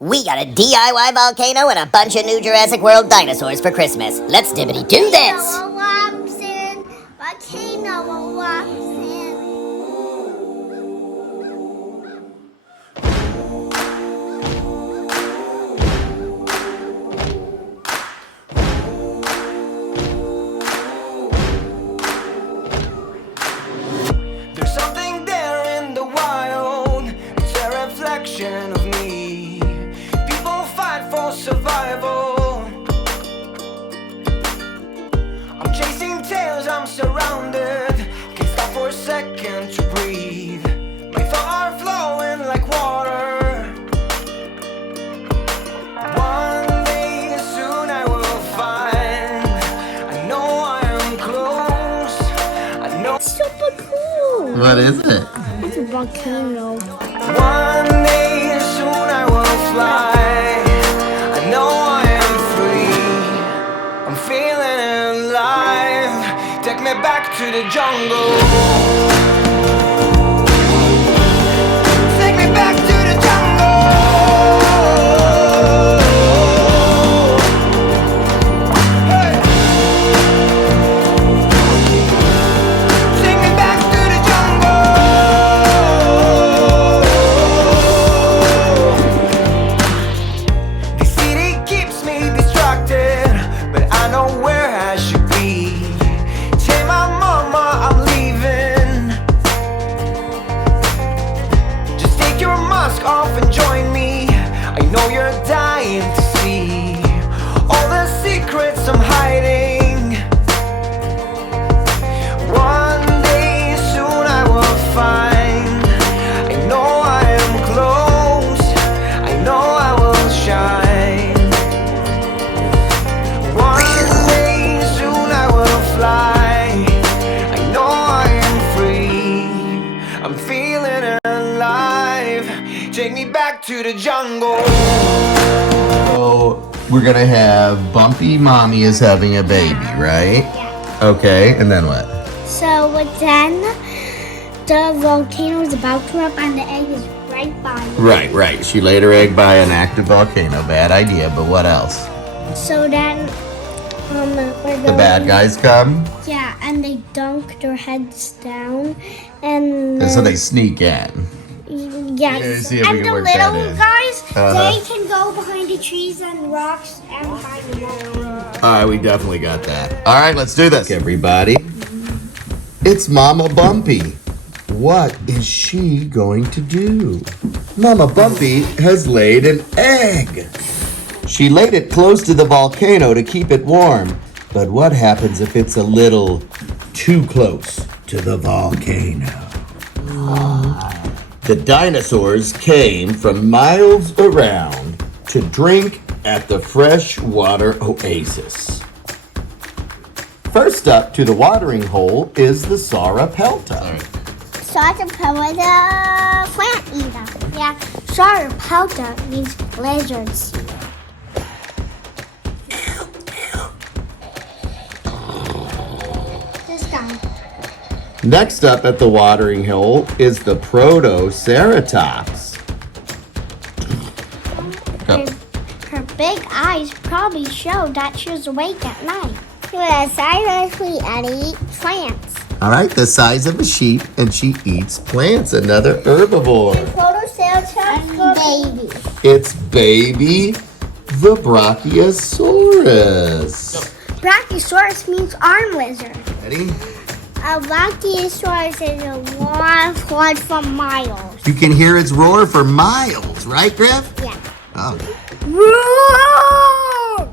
We got a DIY volcano and a bunch of new Jurassic World dinosaurs for Christmas. Let's dibbity do this! Volcano eruption. There's something there in the wild. It's a reflection of me. People fight for survival. I'm chasing tails, I'm surrounded. Can't stop for a second to breathe. My thoughts are flowing like water. One day soon I will find. I know I am close. I know. Super cool. What is it? It's a volcano. One day soon I will fly. I know I am free. I'm feeling alive. Take me back to the jungle. Take me back to the jungle. Hey. Take me back to the jungle. The city keeps me distracted, but I know where I should be. Tell my mama I'm leaving. Just take your mask off and join me. I know you're dying to see all the secrets I'm hiding. One day soon I will find. I know I am close. I know I will shine. One day soon I will fly. I know I am free. I'm feeling alive. Take me back to the jungle. So we're gonna have Bumpy Mommy is having a baby, right? Yeah. Okay, and then what? So then the volcano is about to erupt and the egg is right by it. Right. She laid her egg by an active volcano. Bad idea, but what else? So then we're The going, bad guys come, yeah, and they dunk their heads down and and so they sneak in. yes. Yeah, see if we And can the work that little in. guys, Uh-huh. they can go behind the trees and rocks and find them. All right, we definitely got that. All right, let's do this, everybody. It's Mama Bumpy. What is she going to do? Mama Bumpy has laid an egg. She laid it close to the volcano to keep it warm. But what happens if it's a little too close to the volcano? The dinosaurs came from miles around to drink at the freshwater oasis. First up to the watering hole is the Sauropelta. Sauropelta plant eater. Yeah, Sauropelta means lizards. This guy. Next up at the watering hole is the Protoceratops. Her big eyes probably show that she's awake at night. Silently and eat plants. All right, the size of a sheep, and she eats plants. Another herbivore. Protoceratops baby. It's baby the Brachiosaurus. Brachiosaurus means arm lizard. Ready? A Brachiosaurus is a long cord for miles. You can hear its roar for miles, right, Griff? Yeah. Oh, Roar!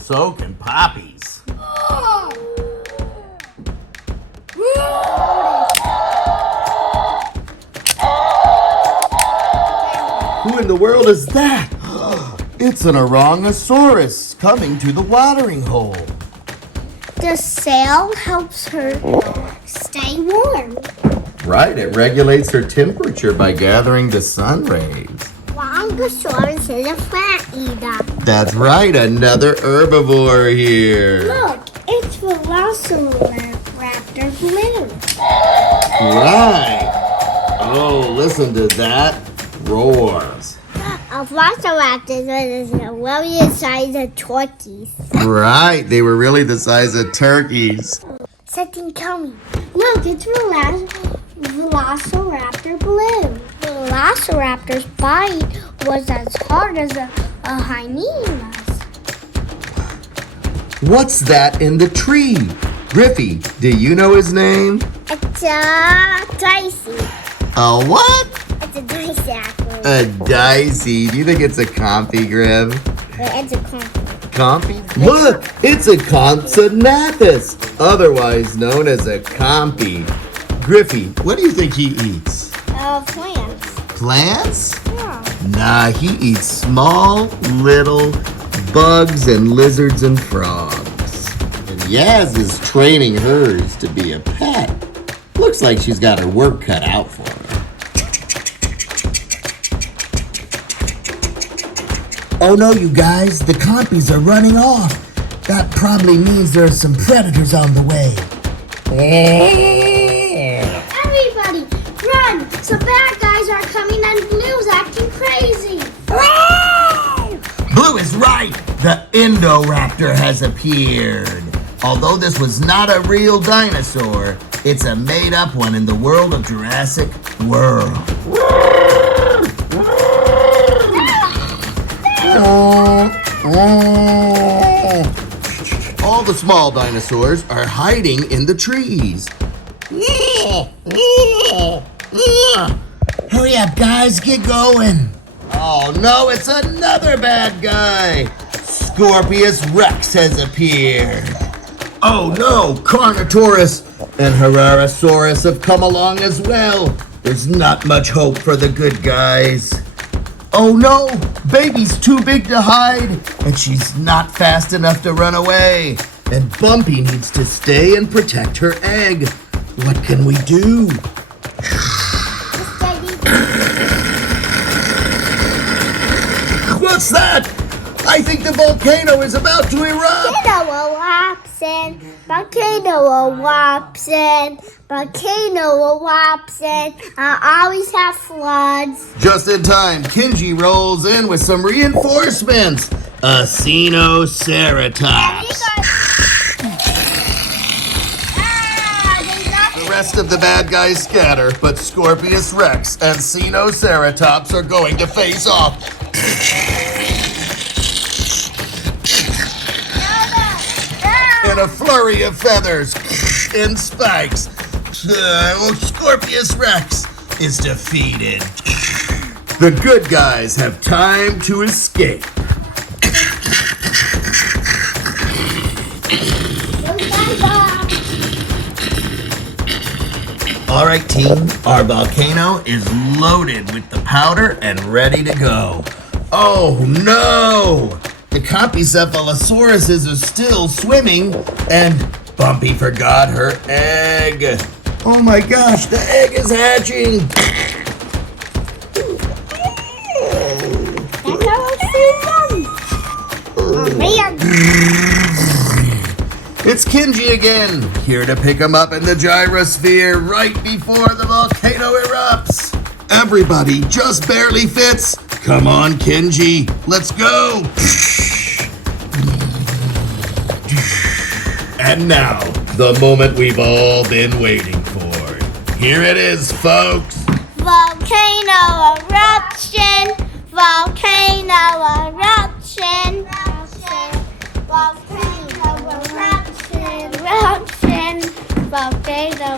so can poppies. Who in the world is that? It's an Orongosaurus coming to the watering hole. The sail helps her stay warm. Right, it regulates her temperature by gathering the sun rays. Longosaurus is a plant eater. That's right, another herbivore here. Look, it's Velociraptor blue. Right. Oh, listen to that roar. A Velociraptors were really the size of turkeys. Right, they were really the size of turkeys. Something coming. Look, it's Velociraptor Blue. Velociraptor's bite was as hard as a hyena's. What's that in the tree? Griffey, do you know his name? It's a dicey. A what? It's a dicey, actually. A dicey. Do you think it's a compy, Griff? It's a compy. Compy? Look, it's a Compsognathus, otherwise known as a compy. Griffey, what do you think he eats? Plants. Plants? Yeah. Nah, he eats small, little bugs and lizards and frogs. And Yaz is training hers to be a pet. Looks like she's got her work cut out for her. Oh no, you guys, the compies are running off. That probably means there are some predators on the way. Everybody, run! Some bad guys are coming and Blue's acting crazy. Blue is right. The Indoraptor has appeared. Although this was not a real dinosaur, it's a made-up one in the world of Jurassic World. All the small dinosaurs are hiding in the trees. Hurry up, guys, get going. Oh no, it's another bad guy. Scorpius Rex has appeared. Oh no, Carnotaurus and Herrerasaurus have come along as well. There's not much hope for the good guys. Oh no, baby's too big to hide, and she's not fast enough to run away. And Bumpy needs to stay and protect her egg. What can we do? What's that? I think the volcano is about to erupt. Volcano erupts in. Volcano erupts in. Volcano erupts in. I always have floods. Just in time, Kinji rolls in with some reinforcements. A Sinoceratops. The rest of the bad guys scatter, but Scorpius Rex and Sinoceratops are going to face off. In a flurry of feathers and spikes, Scorpius Rex is defeated. The good guys have time to escape. All right, team, our volcano is loaded with the powder and ready to go. Oh no! The Compsognathus are still swimming, and Bumpy forgot her egg. Oh my gosh, the egg is hatching. It's Kinji again, here to pick him up in the gyrosphere right before the volcano erupts. Everybody just barely fits. Come on, Kinji, let's go. And now, the moment we've all been waiting for. Here it is, folks. Volcano eruption. Volcano eruption. Volcano eruption. Volcano